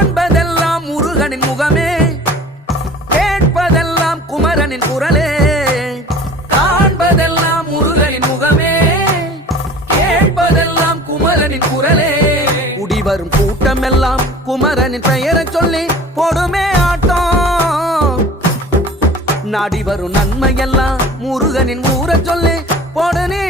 காண்பதெல்லாம் முருகனின் முகமே, கேட்பதெல்லாம் குமரனின் குரலே. காண்பதெல்லாம் முருகனின் முகமே, கேட்பதெல்லாம் குமரனின் குரலே. குடிவரும் கூட்டம் எல்லாம் குமரனின் பெயரை சொல்லி போடுமே ஆட்டம். நாடி வரும் நன்மையெல்லாம் முருகனின் ஊரை சொல்லி போடுனே